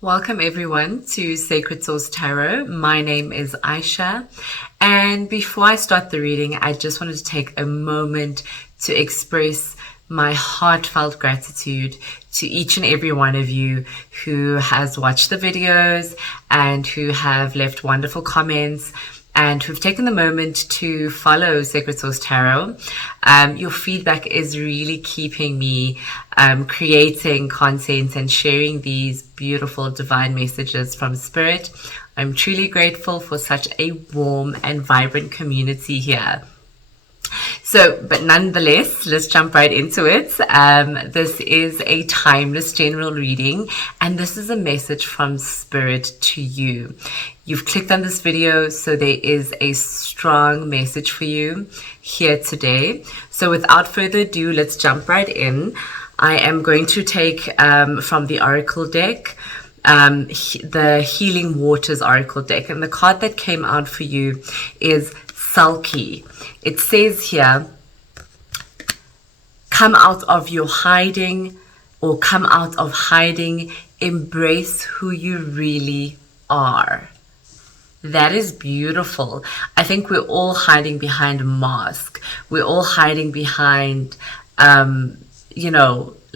Welcome everyone to Sacred Source Tarot. My name is Aisha, and before I start the reading, I just wanted to take a moment to express my heartfelt gratitude to each and every one of you who has watched the videos and who have left wonderful comments and who've taken the moment to follow Sacred Source Tarot. Your feedback is really keeping me creating content and sharing these beautiful divine messages from Spirit. I'm truly grateful for such a warm and vibrant community here. But nonetheless, let's jump right into it. This is a timeless general reading, and this is a message from Spirit to you. You've clicked on this video, so there is a strong message for you here today. So without further ado, let's jump right in. I am going to take from the Oracle deck, the Healing Waters Oracle deck, and the card that came out for you is Selkie. It says here, come out of your hiding, or come out of hiding, embrace who you really are. That is beautiful. I think we're all hiding behind a mask. We're all hiding behind,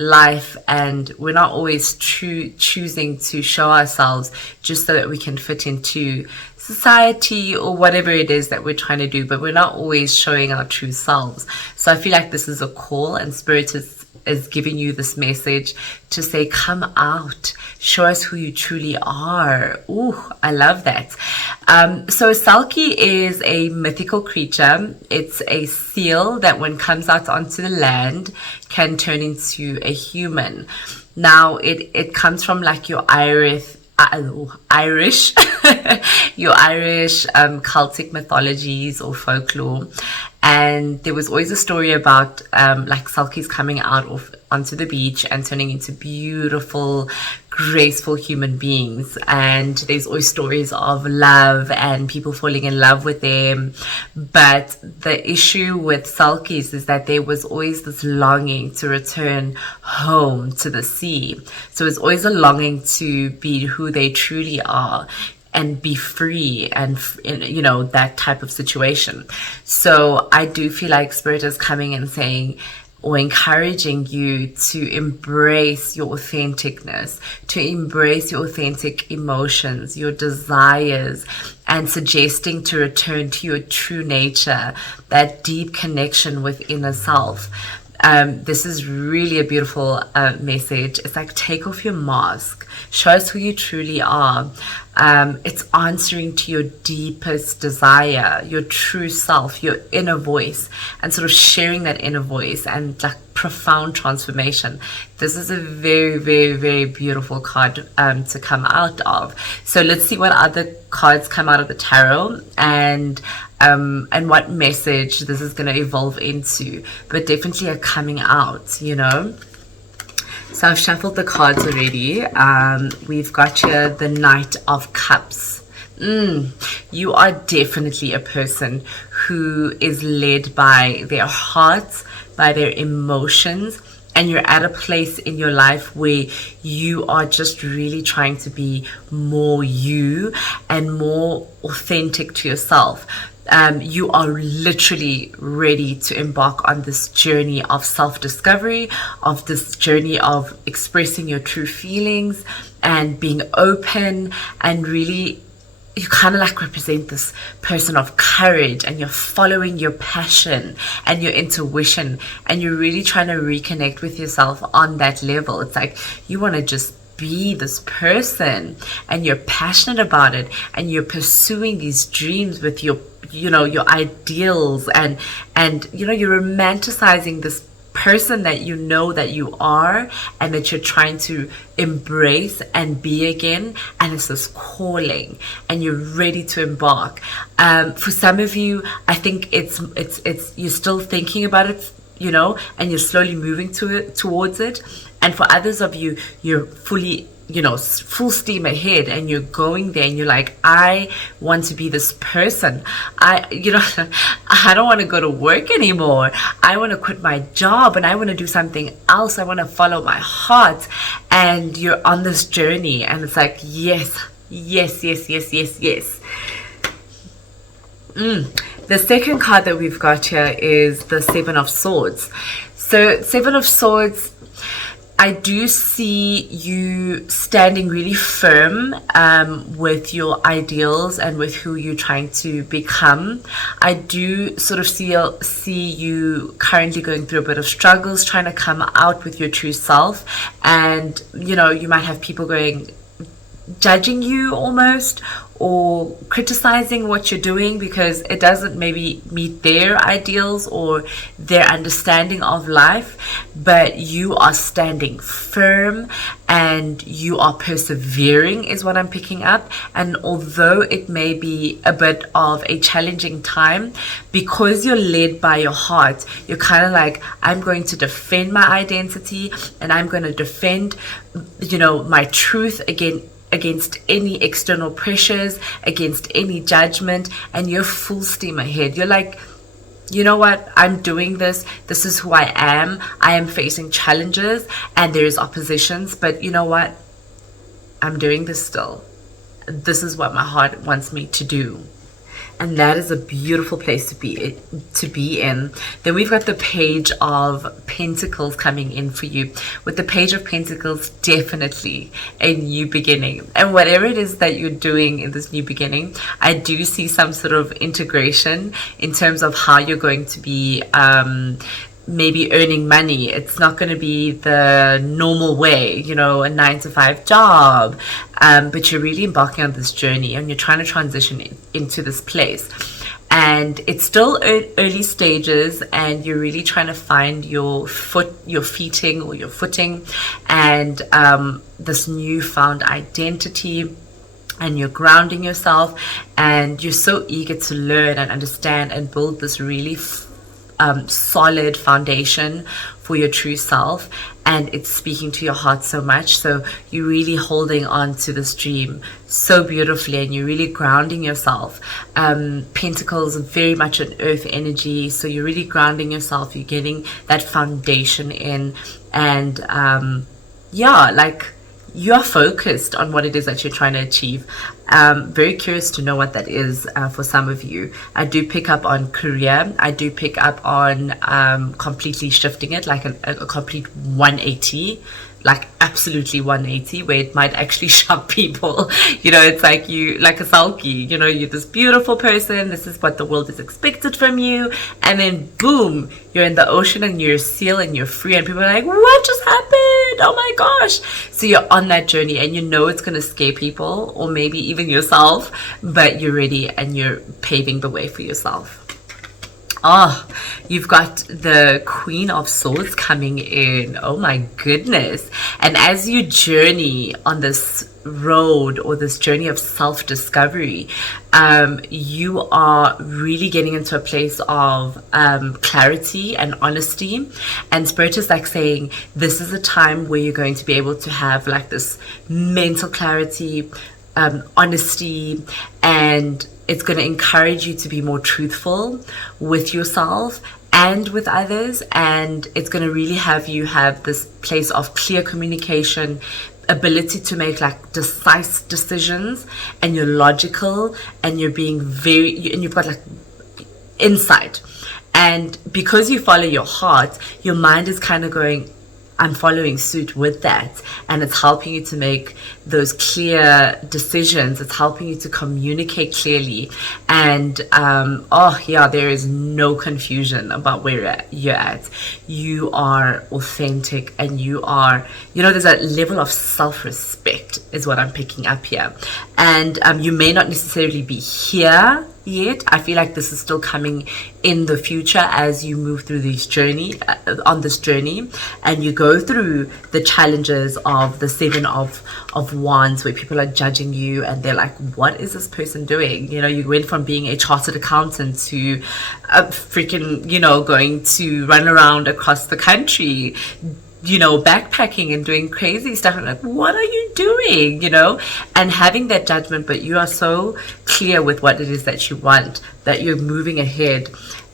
life, and we're not always choosing to show ourselves just so that we can fit into society or whatever it is that we're trying to do, but we're not always showing our true selves. So I feel like this is a call, and Spirit is giving you this message to say, come out, show us who you truly are. Ooh, I love that. So a Selkie is a mythical creature. It's a seal that when comes out onto the land can turn into a human. Now it comes from like your Irish your Irish Celtic mythologies or folklore. And there was always a story about like Selkies coming out onto the beach and turning into beautiful, graceful human beings. And there's always stories of love and people falling in love with them. But the issue with Selkies is that there was always this longing to return home to the sea. So it's always a longing to be who they truly are and be free, and that type of situation. So I do feel like Spirit is coming and saying, or encouraging you to embrace your authenticness, to embrace your authentic emotions, your desires, and suggesting to return to your true nature, that deep connection with inner self. This is really a beautiful message. It's like, take off your mask, show us who you truly are. It's answering to your deepest desire, your true self, your inner voice, and sort of sharing that inner voice and like profound transformation. This is a very, very, very beautiful card to come out of. So let's see what other cards come out of the tarot and what message this is going to evolve into, but definitely a coming out, So I've shuffled the cards already. We've got here the Knight of Cups. You are definitely a person who is led by their hearts, by their emotions, and you're at a place in your life where you are just really trying to be more you and more authentic to yourself. You are literally ready to embark on this journey of self-discovery, of this journey of expressing your true feelings and being open, and really you kind of like represent this person of courage, and you're following your passion and your intuition, and you're really trying to reconnect with yourself on that level. It's like you want to just be this person, and you're passionate about it, and you're pursuing these dreams with your ideals, and you're romanticizing this person that that you are, and that you're trying to embrace and be again. And it's this calling, and you're ready to embark. For some of you, I think it's you're still thinking about it, and you're slowly moving towards it. And for others of you, you're fully full steam ahead, and you're going there and you're like, I want to be this person. I don't want to go to work anymore. I want to quit my job and I want to do something else. I want to follow my heart. And you're on this journey and it's like, yes, yes, yes, yes, yes, yes. The second card that we've got here is the Seven of Swords. So Seven of Swords, I do see you standing really firm with your ideals and with who you're trying to become. I do sort of see you currently going through a bit of struggles, trying to come out with your true self. And, you might have people judging you almost, or criticizing what you're doing because it doesn't maybe meet their ideals or their understanding of life, but you are standing firm and you are persevering is what I'm picking up. And although it may be a bit of a challenging time, because you're led by your heart, you're kind of like, I'm going to defend my identity and I'm going to defend my truth against any external pressures, against any judgment, and you're full steam ahead. You're like, you know what, I'm doing this. This is who I am. I am facing challenges and there's oppositions, but you know what? I'm doing this still. This is what my heart wants me to do. And that is a beautiful place to be in. Then we've got the Page of Pentacles coming in for you. With the Page of Pentacles, definitely a new beginning. And whatever it is that you're doing in this new beginning, I do see some sort of integration in terms of how you're going to be maybe earning money. It's not going to be the normal way, a 9-to-5 job, but you're really embarking on this journey and you're trying to transition into this place. And it's still early stages and you're really trying to find your footing and this newfound identity. And you're grounding yourself and you're so eager to learn and understand and build this really solid foundation for your true self, and it's speaking to your heart so much. So you're really holding on to this dream so beautifully and you're really grounding yourself. Pentacles are very much an earth energy, so you're really grounding yourself. You're getting that foundation in, and you're focused on what it is that you're trying to achieve. Very curious to know what that is for some of you. I do pick up on career. I do pick up on completely shifting it, like a complete 180, like absolutely 180, where it might actually shock people. It's like you, like a Selkie, you're this beautiful person. This is what the world is expected from you. And then boom, you're in the ocean and you're a seal and you're free. And people are like, what just happened? Oh my gosh. So you're on that journey and it's going to scare people or maybe even yourself, but you're ready and you're paving the way for yourself. You've got the Queen of Swords coming in. Oh my goodness. And as you journey on this road or this journey of self-discovery, you are really getting into a place of clarity and honesty. And Spirit is like saying, this is a time where you're going to be able to have like this mental clarity, honesty, and it's going to encourage you to be more truthful with yourself and with others. And it's going to really have you have this place of clear communication, ability to make like decisive decisions, and you're logical and you're being and you've got like insight. And because you follow your heart, your mind is kind of going, I'm following suit with that, and it's helping you to make those clear decisions. It's helping you to communicate clearly, and there is no confusion about where you're at. You are authentic, and you are, there's a level of self-respect is what I'm picking up here. And you may not necessarily be here yet. I feel like this is still coming in the future as you move through on this journey, and you go through the challenges of the Seven of Wands, where people are judging you and they're like, what is this person doing? You went from being a chartered accountant to a freaking, going to run around across the country backpacking and doing crazy stuff. I'm like, what are you doing? And having that judgment, but you are so clear with what it is that you want, that you're moving ahead.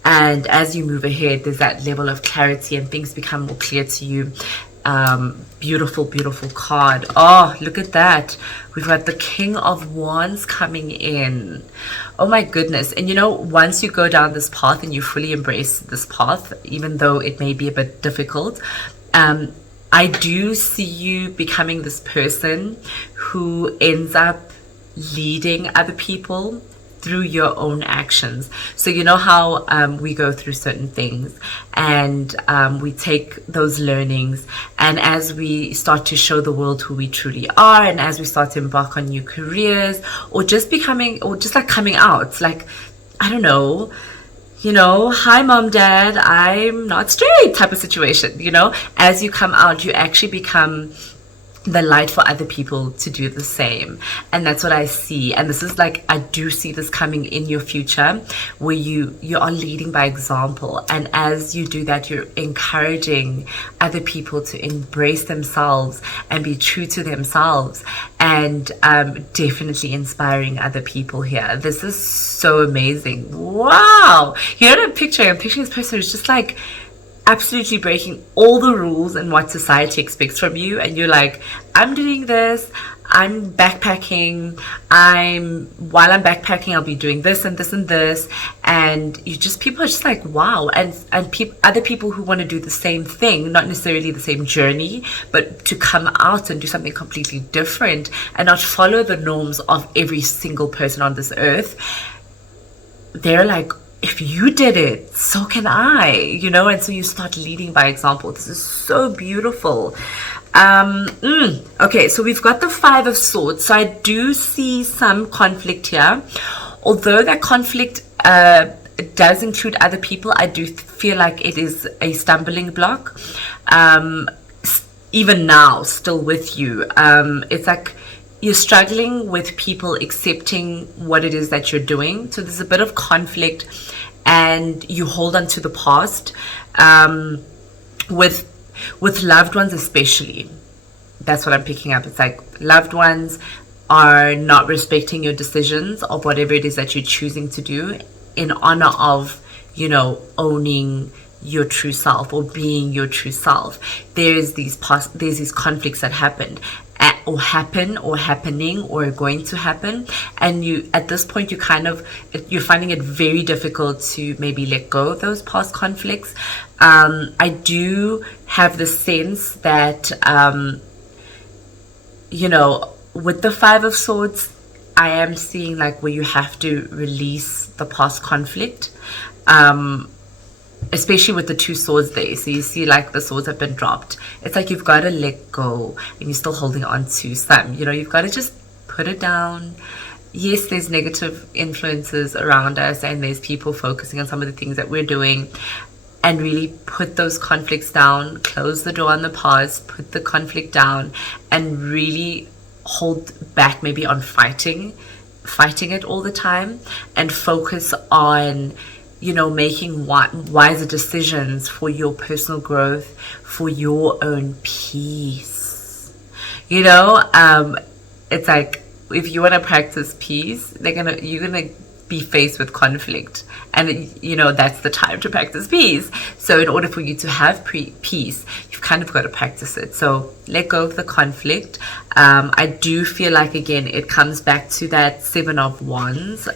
And as you move ahead, there's that level of clarity and things become more clear to you. Beautiful, beautiful card. Oh, look at that. We've got the King of Wands coming in. Oh my goodness. And once you go down this path and you fully embrace this path, even though it may be a bit difficult, I do see you becoming this person who ends up leading other people through your own actions. So how we go through certain things and we take those learnings, and as we start to show the world who we truly are, and as we start to embark on new careers, or just like coming out, like, I don't know, hi mom, dad, I'm not straight type of situation. As you come out, you actually become the light for other people to do the same. And that's what I see. And this is like, I do see this coming in your future, where you are leading by example. And as you do that, you're encouraging other people to embrace themselves and be true to themselves, and definitely inspiring other people here. This is so amazing. Wow. I'm picturing this person who's just like absolutely breaking all the rules and what society expects from you, and you're like, I'm doing this, I'm backpacking, while I'm backpacking, I'll be doing this and this and this, and people are just like, wow. And other people who want to do the same thing, not necessarily the same journey, but to come out and do something completely different and not follow the norms of every single person on this earth, they're like, if you did it, so can I, and so you start leading by example. This is so beautiful. Okay, so we've got the Five of Swords. So I do see some conflict here. Although that conflict does include other people, I do feel like it is a stumbling block. Even now, still with you. It's like you're struggling with people accepting what it is that you're doing. So there's a bit of conflict, and you hold on to the past, with loved ones especially. That's what I'm picking up. It's like loved ones are not respecting your decisions of whatever it is that you're choosing to do in honor of, owning your true self or being your true self. There's these conflicts that happened, or happening or going to happen, and you, at this point, you're finding it very difficult to maybe let go of those past conflicts. I do have the sense that with the Five of Swords, I am seeing like where you have to release the past conflict, especially with the two swords there. So you see like the swords have been dropped. It's like you've got to let go, and you're still holding on to some. You've got to just put it down. Yes, there's negative influences around us, and there's people focusing on some of the things that we're doing, and really put those conflicts down, close the door on the past, put the conflict down, and really hold back maybe on fighting it all the time, and focus on making wiser decisions for your personal growth, for your own peace. It's like, if you want to practice peace, you're gonna be faced with conflict, and that's the time to practice peace. So in order for you to have peace, you've kind of got to practice it. So let go of the conflict. I do feel like, again, it comes back to that Seven of Wands,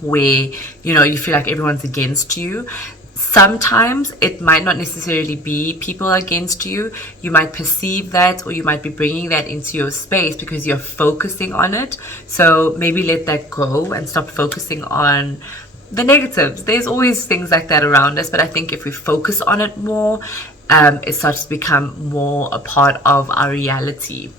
where you feel like everyone's against you. Sometimes it might not necessarily be people against you. You might perceive that, or you might be bringing that into your space because you're focusing on it. So maybe let that go and stop focusing on the negatives. There's always things like that around us, but I think if we focus on it more, it starts to become more a part of our reality.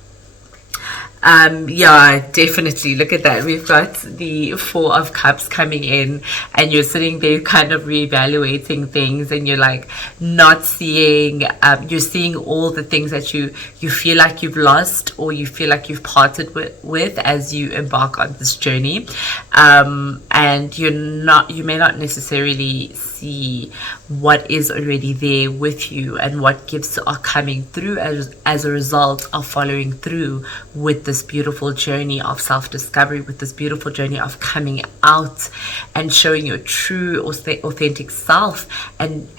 Yeah, definitely. Look at that. We've got the Four of Cups coming in, and you're sitting there kind of reevaluating things, and you're like not seeing, you're seeing all the things that you feel like you've lost, or you feel like you've parted with as you embark on this journey. And and you may not necessarily see what is already there with you and what gifts are coming through as a result of following through with this beautiful journey of self-discovery, with this beautiful journey of coming out and showing your true authentic self, and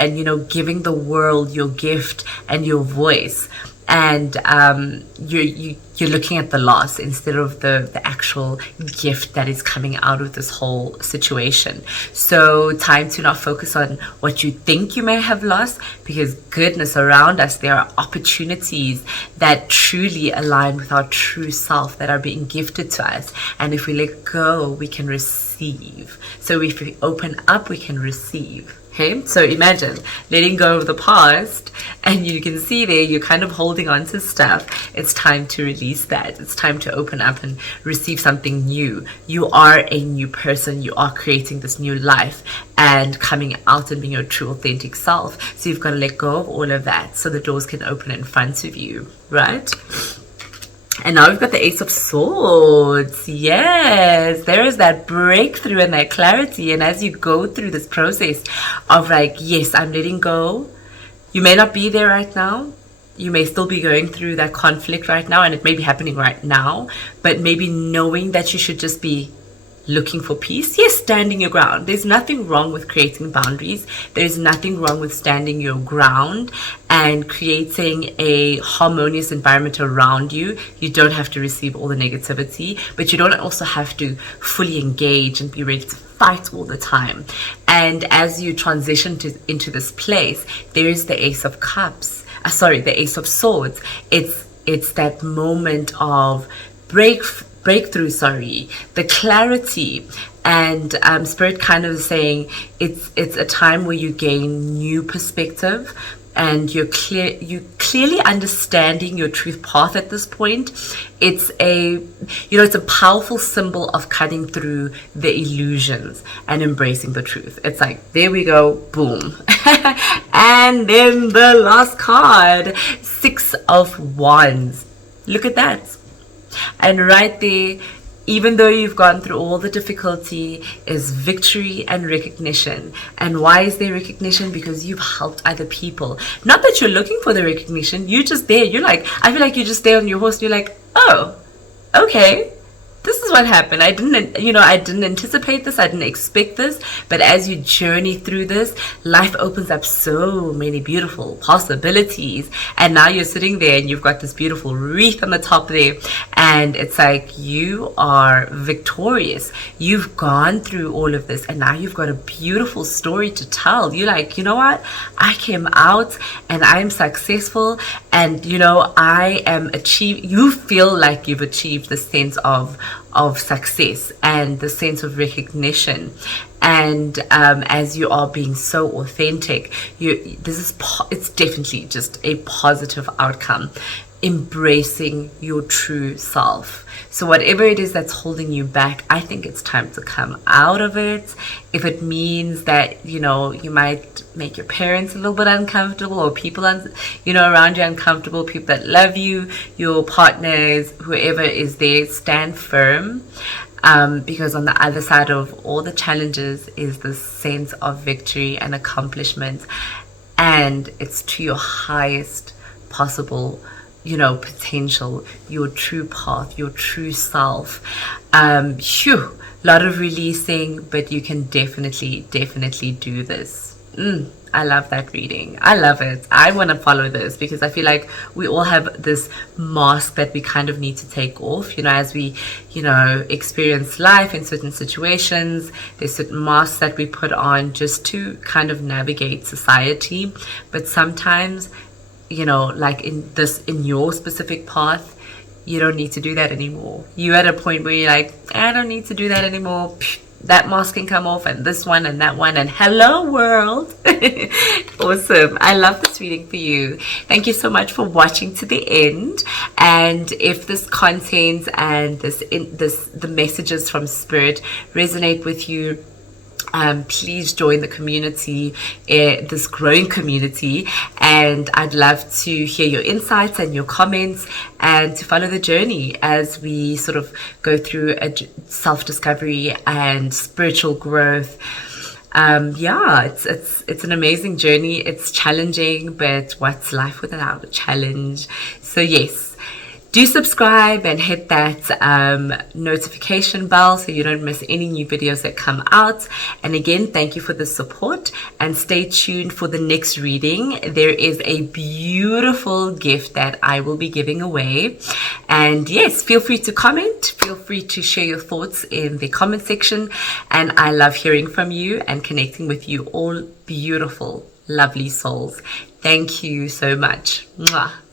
giving the world your gift and your voice. And you're looking at the loss instead of the actual gift that is coming out of this whole situation. So time to not focus on what you think you may have lost, because goodness, around us there are opportunities that truly align with our true self that are being gifted to us. And if we let go, we can receive. So if we open up, we can receive. Okay, so imagine letting go of the past, and you can see there you're kind of holding on to stuff. It's time to release that. It's time to open up and receive something new. You are a new person. You are creating this new life and coming out and being your true authentic self. So you've got to let go of all of that so the doors can open in front of you, right? And now we've got the Ace of Swords. Yes, there is that breakthrough and that clarity. And as you go through this process of like, yes, I'm letting go. You may not be there right now. You may still be going through that conflict right now, and it may be happening right now. But maybe knowing that you should just be looking for peace. Yes, standing your ground. There's nothing wrong with creating boundaries. There's nothing wrong with standing your ground and creating a harmonious environment around you. You don't have to receive all the negativity, but you don't also have to fully engage and be ready to fight all the time. And as you transition into this place, there is the Ace of Cups. The Ace of Swords. It's that moment of breakthrough, the clarity, and Spirit kind of saying it's a time where you gain new perspective, and you clearly understanding your truth path at this point. It's a powerful symbol of cutting through the illusions and embracing the truth. It's like, there we go, boom. And then the last card, Six of Wands. Look at that. And right there, even though you've gone through all the difficulty, is victory and recognition. And why is there recognition? Because you've helped other people. Not that you're looking for the recognition. You're just there. You're like, I feel like you're just there on your horse. And you're like, oh, okay. This is what happened. I didn't anticipate this. I didn't expect this. But as you journey through this, life opens up so many beautiful possibilities. And now you're sitting there and you've got this beautiful wreath on the top there. And it's like, you are victorious. You've gone through all of this, and now you've got a beautiful story to tell. You're like, you know what? I came out and I'm successful, and I am you feel like you've achieved the sense of success and the sense of recognition. And as you are being so authentic, it's definitely just a positive outcome. Embracing your true self. So whatever it is that's holding you back, I think it's time to come out of it. If it means that you might make your parents a little bit uncomfortable, or people around you uncomfortable, people that love you, your partners, whoever is there, stand firm. Because on the other side of all the challenges is this sense of victory and accomplishment, and it's to your highest possible potential, your true path, your true self. Lot of releasing, but you can definitely do this. I love that reading. I love it. I want to follow this, because I feel like we all have this mask that we kind of need to take off, as we, experience life in certain situations. There's certain masks that we put on just to kind of navigate society. But sometimes, like in your specific path, you don't need to do that anymore. You're at a point where you're like, I don't need to do that anymore. That mask can come off, and this one and that one, and hello world. Awesome. I love this reading for you. Thank you so much for watching to the end. And if this content and the messages from Spirit resonate with you, please join the community, this growing community, and I'd love to hear your insights and your comments, and to follow the journey as we sort of go through a self-discovery and spiritual growth. Yeah, it's an amazing journey. It's challenging, but what's life without a challenge? So yes, do subscribe and hit that notification bell so you don't miss any new videos that come out. And again, thank you for the support, and stay tuned for the next reading. There is a beautiful gift that I will be giving away. And yes, feel free to comment, feel free to share your thoughts in the comment section. And I love hearing from you and connecting with you all beautiful, lovely souls. Thank you so much. Mwah.